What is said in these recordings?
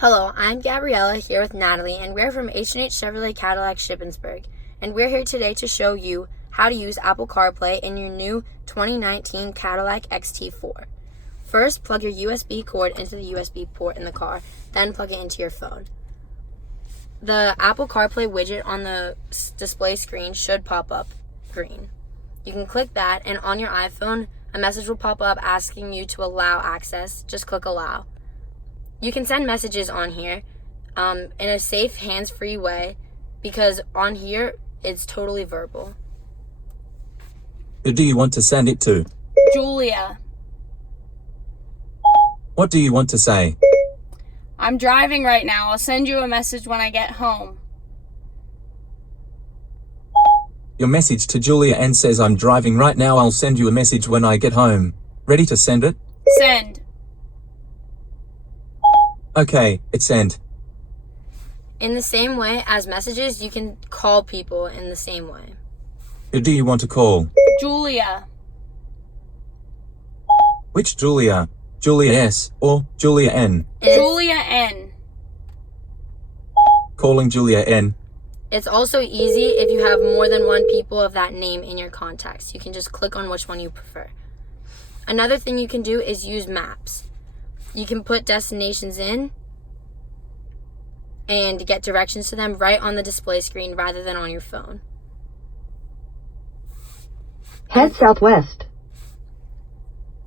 Hello, I'm Gabriella here with Natalie, and we're from H&H Chevrolet Cadillac Shippensburg, and we're here today to show you how to use Apple CarPlay in your new 2019 Cadillac XT4. First, plug your USB cord into the USB port in the car, then plug it into your phone. The Apple CarPlay widget on the display screen should pop up green. You can click that, and on your iPhone, a message will pop up asking you to allow access. Just click allow. You can send messages on here in a safe, hands-free way because on here, it's totally verbal. Who do you want to send it to? Julia. What do you want to say? I'm driving right now. I'll send you a message when I get home. Your message to Julia N says, I'm driving right now. I'll send you a message when I get home. Ready to send it? Send. Okay, it's sent. In the same way as messages, you can call people in the same way. Who do you want to call? Julia. Which Julia? Julia S or Julia N? Julia N. Calling Julia N. It's also easy if you have more than one people of that name in your contacts. You can just click on which one you prefer. Another thing you can do is use maps. You can put destinations in and get directions to them right on the display screen rather than on your phone. Head southwest.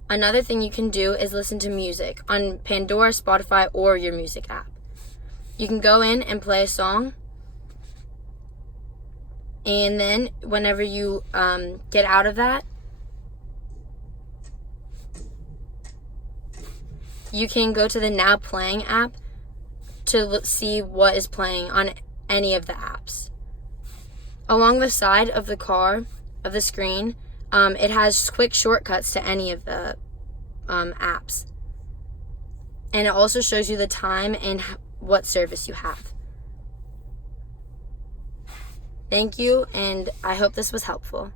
Another thing you can do is listen to music on Pandora, Spotify, or your music app. You can go in and play a song, and then whenever you get out of that, you can go to the Now Playing app to see what is playing on any of the apps. Along the side of the car, of the screen, it has quick shortcuts to any of the apps. And it also shows you the time and what service you have. Thank you, and I hope this was helpful.